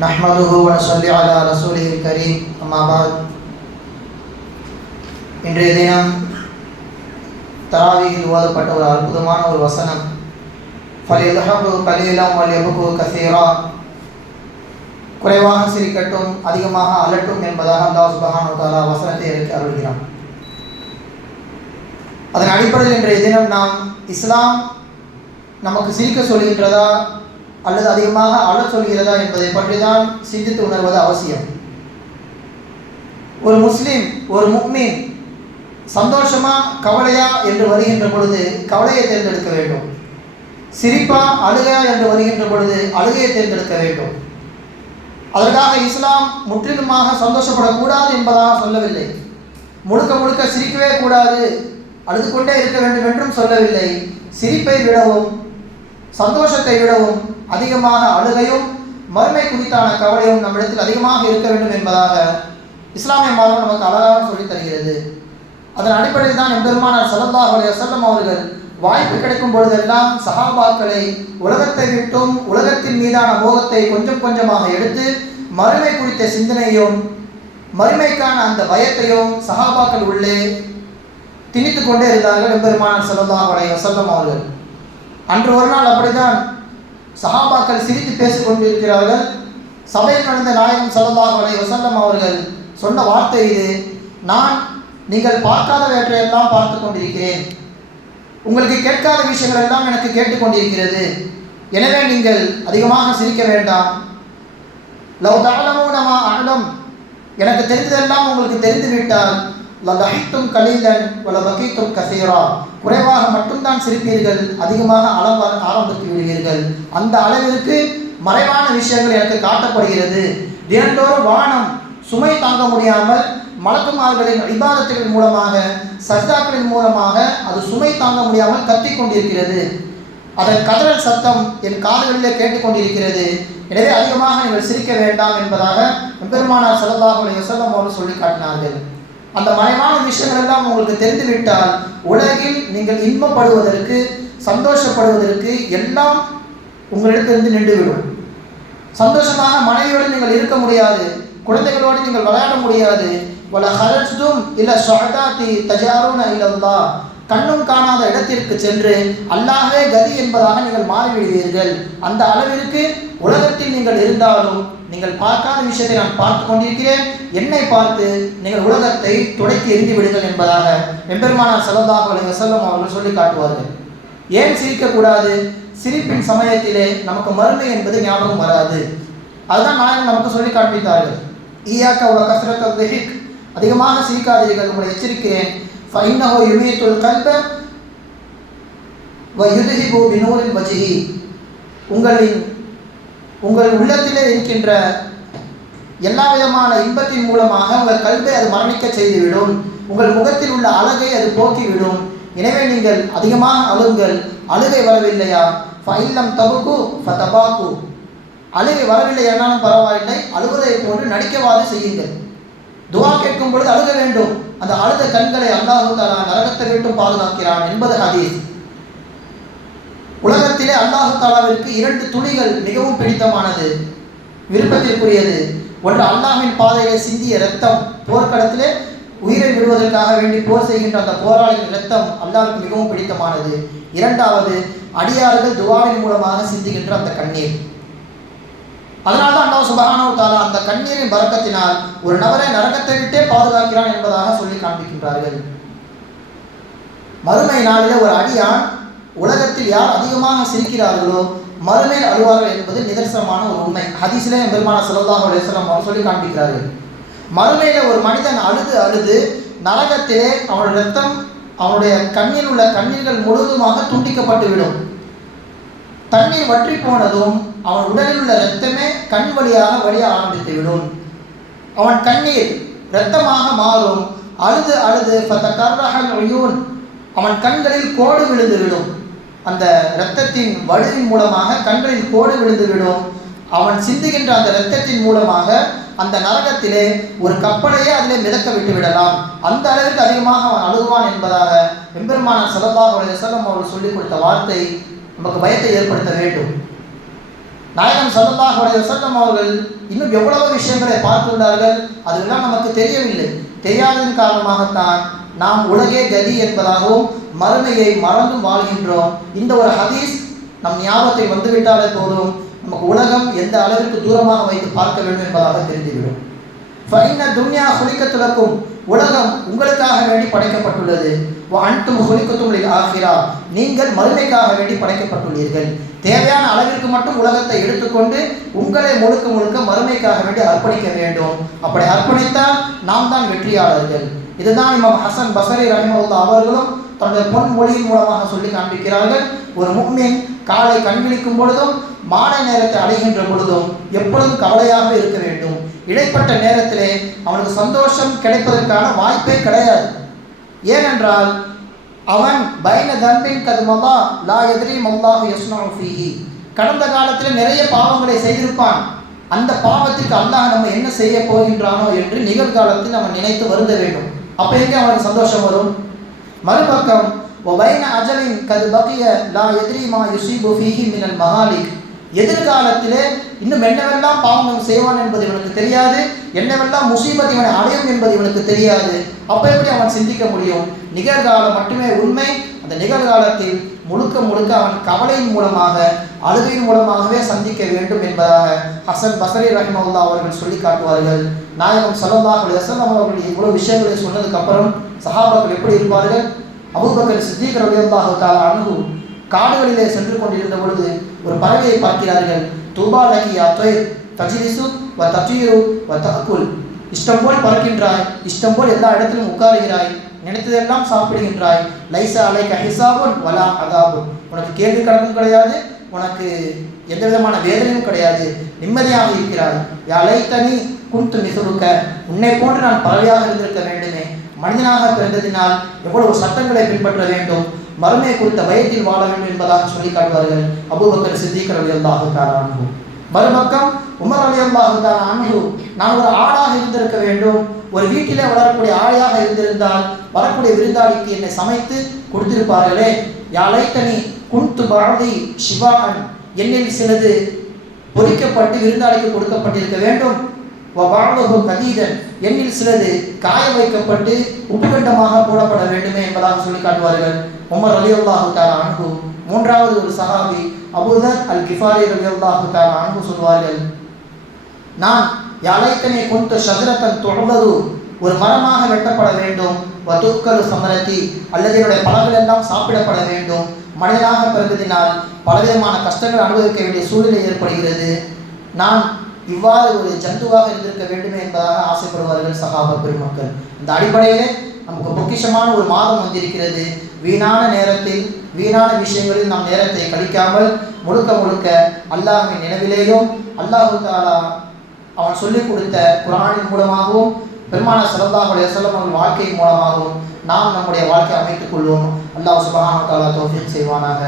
நஹ்மதுஹு வனசொல்லி அலா ரசூலி கரீம் அம்மாபாத் இன்றைய தினம் தராவியில் ஓதப்பட்ட ஒரு அற்புதமான ஒரு வசனம். ஃபலிலஹபு கலீலம் வலியபுகு கசீரா குறைவாக சிரிக்கட்டும் அதிகமாக அலட்டும் என்பதாக அல்லாஹ் சுபஹானு தாலா வசனத்தை எடுத்து அருள்கிறான். அதன் அடிப்படையில் இன்றைய தினம் நாம் இஸ்லாம் நமக்கு சிரிக்க சொல்கின்றதா அல்லது அதிகமாக அழச் சொல்கிறதா என்பதை பற்றி தான் சிந்தித்து உணர்வது அவசியம். ஒரு முஸ்லீம் ஒரு முக்மீன் சந்தோஷமா கவலையா என்று வருகின்ற பொழுது கவலையை தேர்ந்தெடுக்க வேண்டும். சிரிப்பா அழுகையா என்று வருகின்ற பொழுது அழுகையை தேர்ந்தெடுக்க வேண்டும். அதற்காக இஸ்லாம் முற்றிலுமாக சந்தோஷப்படக்கூடாது என்பதாக சொல்லவில்லை. முழுக்க முழுக்க சிரிக்கவே கூடாது. அழுது கொண்டே இருக்க வேண்டும் என்றும் சொல்லவில்லை. சிரிப்பை விடவும் சந்தோஷத்தை விடவும் அதிகமான அழுகையும் மறுமை குறித்தான கவலையும் நம்மிடத்தில் அதிகமாக இருக்க வேண்டும் என்பதாக இஸ்லாமிய மார்க்கம் நமக்கு அழகாக சொல்லித் தருகிறது. அதன் அடிப்படையில் தான் எம்பெருமானார் சல்லல்லாஹு அலைஹி செல்லம் அவர்கள் வாய்ப்பு கிடைக்கும் பொழுதெல்லாம் சஹாபாக்களை உலகத்தை விட்டும் உலகத்தின் மீதான மோகத்தை கொஞ்சம் கொஞ்சமாக எடுத்து மறுமை குறித்த சிந்தனையும் மறுமைக்கான அந்த பயத்தையும் சஹாபாக்கள் உள்ளே திணித்து கொண்டே இருந்தார்கள் எம்பெருமானார் சல்லல்லாஹு அலைஹி செல்லம் அவர்கள். அன்று ஒரு நாள் அப்படிதான் சஹாபாக்கள் சிரித்து பேசிக் கொண்டிருக்கிறார்கள். சபையில் நடந்த நாயகம் சல்லல்லாஹு அலைஹி வசந்தம் அவர்கள் சொன்ன வார்த்தை இது நான் நீங்கள் பார்க்காதவற்றையெல்லாம் பார்த்து கொண்டிருக்கிறேன். உங்களுக்கு கேட்காத விஷயங்கள் எல்லாம் எனக்கு கேட்டுக்கொண்டிருக்கிறது எனவே நீங்கள் அதிகமாக சிரிக்க வேண்டாம். லவ் தகலமூனமா அகலம் எனக்கு தெரிந்ததெல்லாம் உங்களுக்கு தெரிந்து லதஹித்தும் கலீலன் வல பகித்தும் கசீரா. குறைவாக மட்டும்தான் சிரிப்பீர்கள் அதிகமாக அளவு ஆரம்பித்து விடுவீர்கள். அந்த அளவிற்கு மறைவான விஷயங்கள் எனக்கு காட்டப்படுகிறது. தினந்தோறும் வானம் சுமை தாங்க முடியாமல் மலக்குமார்களின் விவாதத்தின் மூலமாக சஜ்தாக்களின் மூலமாக அது சுமை தாங்க முடியாமல் கத்திக் கொண்டிருக்கிறது. அதன் கதறல் சத்தம் என் காதுகளிலே கேட்டுக்கொண்டிருக்கிறது எனவே அதிகமாக நீங்கள் சிரிக்க வேண்டாம் என்பதாக பெருமானார் சல்லல்லாஹு அலைஹி வஸல்லம் அவர்கள் சொல்லி காட்டினார்கள். அந்த மயமான விஷயங்கள் எல்லாம் உங்களுக்கு தெரிந்துவிட்டால் உலகில் நீங்கள் இன்பப்படுவதற்கு சந்தோஷப்படுவதற்கு எல்லாம் உங்களிடத்திலிருந்து நின்றுவிடும். சந்தோஷமாக மனைவியோடு நீங்கள் இருக்க முடியாது குழந்தைகளோடு நீங்கள் விளையாட முடியாது. வல ஹரஜும் இல்லை ஷஹதாத்தி தஜாரூன இல்லல்லா கண்ணும் காணாத இடத்திற்கு சென்று அல்லாஹே கதி என்பதாக நீங்கள் மாறிவிடுவீர்கள். அந்த அளவிற்கு உலகத்தில் நீங்கள் இருந்தாலும் நீங்கள் பார்க்காத விஷயத்தை நான் பார்த்து கொண்டிருக்கிறேன். என்னை பார்த்து நீங்கள் உலகத்தை துடைத்து எரிந்து விடுங்கள் என்பதாக எம்பெருமானார் சல்லல்லாஹு அலைஹி அவர்கள் சொல்லி காட்டுவார்கள். ஏன் சிரிக்கக்கூடாது சிரிப்பின் சமயத்திலே நமக்கு மறுமை என்பது ஞாபகம் வராது. அதுதான் நாயகன் நமக்கு சொல்லி காண்பித்தார்கள். ஈயாக்க உலக கசரத்த அதிகமாக சிரிக்காதீர்கள் உங்களை எச்சரிக்கிறேன் فإنه يميت கல்ப வ யுதுஹிபு பினூரில் வஜிஹி உங்களின் உங்கள் உள்ளத்திலே இருக்கின்ற எல்லா விதமான இன்பத்தின் மூலமாக உங்கள் கல்வை அது மரணிக்க செய்துவிடும். உங்கள் முகத்தில் உள்ள அழகை அது போக்கிவிடும். எனவே நீங்கள் அதிகமாக அழுங்கள். அழுகை வரவில்லையா? ஃபைல்லம் தபுக்கு ஃபதபாக்கு அழுகை வரவில்லை என்னாலும் பரவாயில்லை. அழுவதை போன்று நடிக்கவாது செய்யுங்கள். துவா கேட்கும் பொழுது அழுக வேண்டும். அந்த அழுத கண்களை அல்லாஹு தாலா நரகத்தை விட்டும் பாதுகாக்கிறான் என்பது ஹதீஸ். உலகத்திலே அல்லாஹு தாலாவிற்கு இரண்டு துணிகள் மிகவும் பிடித்தமானது விருப்பத்திற்குரியது. ஒன்று அல்லாஹின் பாதையிலே சிந்திய ரத்தம் போர்க்களத்திலே உயிரை விடுவதற்காக வேண்டி போர் செய்கின்ற அந்த போராளியின் ரத்தம் அல்லாவுக்கு மிகவும் பிடித்தமானது. இரண்டாவது அடியார்கள் துவாவின் மூலமாக சிந்துகின்ற அந்த கண்ணீர். அதனால தான் அல்லாஹ் சுபஹானஹு தாலா அந்த கண்ணீரின் பறக்கத்தினால் ஒரு நபரை நரக்கத்தை விட்டே பாதுகாக்கிறான் என்பதாக சொல்லி காண்பிக்கின்றார்கள். மறுமை நாளிலே ஒரு அடியான் உலகத்தில் யார் அதிகமாக சிரிக்கிறார்களோ மறுமையில் அழுவார்கள் என்பது நிதர்சனமான ஒரு உண்மை. ஹதீஸிலே பெருமான சல்லல்லாஹு அலைஹி அவர் சொல்லி காண்பிக்கிறார்கள். மறுமையில் ஒரு மனிதன் அழுது அழுது நரகத்திலே அவனுடைய ரத்தம் அவனுடைய கண்ணில் உள்ள கண்ணீர்கள் முழுவதுமாக துண்டிக்கப்பட்டு விடும் தண்ணீர் வற்றி போனதும் அவன் உடலில் உள்ள இரத்தமே கண் வழியாக வழிய ஆரம்பித்து விடும். அவன் கண்ணீர் இரத்தமாக மாறும். அழுது அழுது ஃபதகர்ரஹல் அவன் கண்களில் கோடு விழுந்து விடும். அந்த இரத்தத்தின் வலுவின் மூலமாக கண்களில் கோடு விழுந்து விடும். அவன் சிந்துகின்ற அந்த இரத்தத்தின் மூலமாக அந்த நரகத்திலே ஒரு கப்பலையே அதிலே மிதக்க விட்டு விடலாம். அந்த அளவுக்கு அதிகமாக அவன் அழுகுவான் என்பதாக எம்பெருமான சிறப்பாக அவருடைய வஸல்லம் அவர்கள் சொல்லிக் கொடுத்த வார்த்தை நமக்கு பயத்தை ஏற்படுத்த வேண்டும். நாயகம் சல்லல்லாஹு உடைய வஸல்லம் அவர்கள் இன்னும் எவ்வளவு விஷயங்களை பார்த்துள்ளார்கள். அதெல்லாம் நமக்கு தெரியவில்லை. தெரியாததன் காரணமாகத்தான் நாம் உலகே கதி என்பதாகவும் மறுமையை மறந்தும் வாழ்கின்றோம். இந்த ஒரு ஹதீஸ் நம் ஞாபகத்தை வந்துவிட்டாலே போதும். நமக்கு உலகம் எந்த அளவிற்கு தூரமாக வைத்து பார்க்க வேண்டும் என்பதாக தெரிந்துவிடும். ஃபைன துன்யா ஹுலிக்கத்துலக்கும் உலகம் உங்களுக்காக வேண்டி படைக்கப்பட்டுள்ளது. அன்தும் ஹுலிக்கத்தும் ஆகிறா நீங்கள் மறுமைக்காக வேண்டி படைக்கப்பட்டுள்ளீர்கள். தேவையான அளவிற்கு மட்டும் உலகத்தை எடுத்துக்கொண்டு உங்களை முழுக்க முழுக்க மறுமைக்காக வேண்டி அர்ப்பணிக்க வேண்டும். அப்படி அர்ப்பணித்தால் நாம் தான் வெற்றியாளர்கள். இதுதான் இமாம் ஹசன் பசரி ரஹிமவுல்லா அவர்களும் தன்னுடைய பொன் மொழியின் மூலமாக சொல்லி காண்பிக்கிறார்கள். ஒரு முக்மின் காலை கண்விழிக்கும் பொழுதும் மாலை நேரத்தை அடைகின்ற பொழுதும் எப்பொழுதும் கவலையாக இருக்க வேண்டும். இடைப்பட்ட நேரத்திலே அவனுக்கு சந்தோஷம் கிடைப்பதற்கான வாய்ப்பே கிடையாது. ஏனென்றால் அவன் பைன தன்பின் கதுமல்லா லா எதிரி மல்லாஹ் யஸ்னாஹு ஃபீஹி. கடந்த காலத்தில் நிறைய பாவங்களை செய்திருப்பான். அந்த பாவத்திற்கு அல்லாஹ் நம்ம என்ன செய்ய போகின்றானோ என்று நிகழ்காலத்தில் நம்ம நினைத்து வருந்த வேண்டும். அப்போ எங்கே அவனுக்கு சந்தோஷம் வரும்? மறுபக்கம் ஒபைன அஜலின் கது பக்கிய லா எதிரி மா யுசீபு ஃபீஹி மினல் மகாலிக் எதிர்காலத்திலே இன்னும் என்னவெல்லாம் பாவம் இவன் செய்வான் என்பது இவனுக்கு தெரியாது என்னவெல்லாம் முசீபத் இவனை அடையும் என்பது இவனுக்கு தெரியாது. அப்போ எப்படி அவன் சிந்திக்க முடியும்? நிகழ்காலம் மட்டுமே உண்மை. அந்த நிகழ்காலத்தில் முழுக்க முழுக்க அவன் கவலையின் மூலமாக அழுகையின் மூலமாகவே சந்திக்க வேண்டும் என்பதாக ஹசன் பசரி ரஹிமவுல்லா அவர்கள் சொல்லி காட்டுவார்கள். நாயகம் சல்லல்லாஹ் ஹசன் அவர்கள் இவ்வளவு விஷயங்களை சொன்னதுக்கு அப்புறம் சஹாபாக்கள் எப்படி இருப்பார்கள்? அபுபக்கர் சித்திகர் ரலியல்லாஹு தஆலா அன்ஹு காடுகளிலே சென்று கொண்டிருந்த பொழுது ஒரு பறவையை பார்க்கிறார்கள். தூபா லகி அத்வைர் தஜிலிசு வ தஜீரு வ தகுல் இஷ்டம் போல் பறக்கின்றாய் இஷ்டம் போல் எல்லா இடத்திலும் உட்காருகிறாய் நினைத்ததெல்லாம் சாப்பிடுகின்றாய். லைசா அலை கஹிசாபுன் வலா அதாபுன். உனக்கு கேள்வி கணக்கும் கிடையாது உனக்கு எந்த விதமான வேதனையும் கிடையாது. நிம்மதியாக இருக்கிறாய். யாலை தனி குந்து மிசுருக்க. உன்னை போன்று நான் பறவையாக இருந்திருக்க வேண்டுமே. மனிதனாக பிறந்ததினால் எவ்வளவு சட்டங்களை பின்பற்ற வேண்டும். மரணை குறித்த பயத்தில் வாழ வேண்டும் என்பதாக சொல்லி காட்டுவார்கள் அபூபக்கர் சித்திகர் அலி அல்லாஹு அன்பு மறுபக்கம் உமர் அலி அல்லாஹு நான் ஒரு ஆடாக இருந்திருக்க வேண்டும். ஒரு வீட்டிலே வளரக்கூடிய ஆடையாக இருந்திருந்தால் வரக்கூடிய விருந்தாளிக்கு என்னை சமைத்து கொடுத்திருப்பார்களே. யாழைத்தனி குண்டு பாரதி சிவான் என்னில் சிலது பொறிக்கப்பட்டு விருந்தாளிக்கு கொடுக்கப்பட்டிருக்க வேண்டும். வாழ்வகு கதீதன் என்னில் சிலது காய வைக்கப்பட்டு உப்புகண்டமாக போடப்பட வேண்டுமே என்பதாக சொல்லி காட்டுவார்கள். உமர் அலி அல்லாஹு தாலா அன்பு மூன்றாவது ஒரு சஹாபி அபுதர் அல் கிஃபாரி அலி அல்லாஹு தாலா அன்பு சொல்வார்கள் நான் யாழைத்தனை கொண்ட சதுரத்தன் தொடர்வது ஒரு மரமாக வெட்டப்பட வேண்டும். வதுக்கரு சமரத்தி அல்லது என்னுடைய பழங்கள் எல்லாம் சாப்பிடப்பட வேண்டும். மனிதனாக பிறந்ததினால் பலவிதமான கஷ்டங்கள் அனுபவிக்க வேண்டிய சூழ்நிலை ஏற்படுகிறது. நான் இவ்வாறு ஒரு ஜந்துவாக இருந்திருக்க வேண்டுமே என்பதாக ஆசைப்படுவார்கள் சகாப பெருமக்கள். இந்த அடிப்படையிலே நமக்கு பொக்கிஷமான ஒரு மாதம் வந்திருக்கிறது. வீணான நேரத்தில் வீணான விஷயங்களில் நாம் நேரத்தை கழிக்காமல் முழுக்க முழுக்க அல்லாஹின் நினைவிலேயும் அல்லாஹு தாலா அவன் சொல்லிக் கொடுத்த குரானின் மூலமாகவும் பெருமான சரதாவுடைய சொல்லமன் வாழ்க்கையின் மூலமாகவும் நாம் நம்முடைய வாழ்க்கையை அமைத்துக் கொள்வோம். அல்லாஹ் சுபஹான தாலா தோஃபிக் செய்வானாக.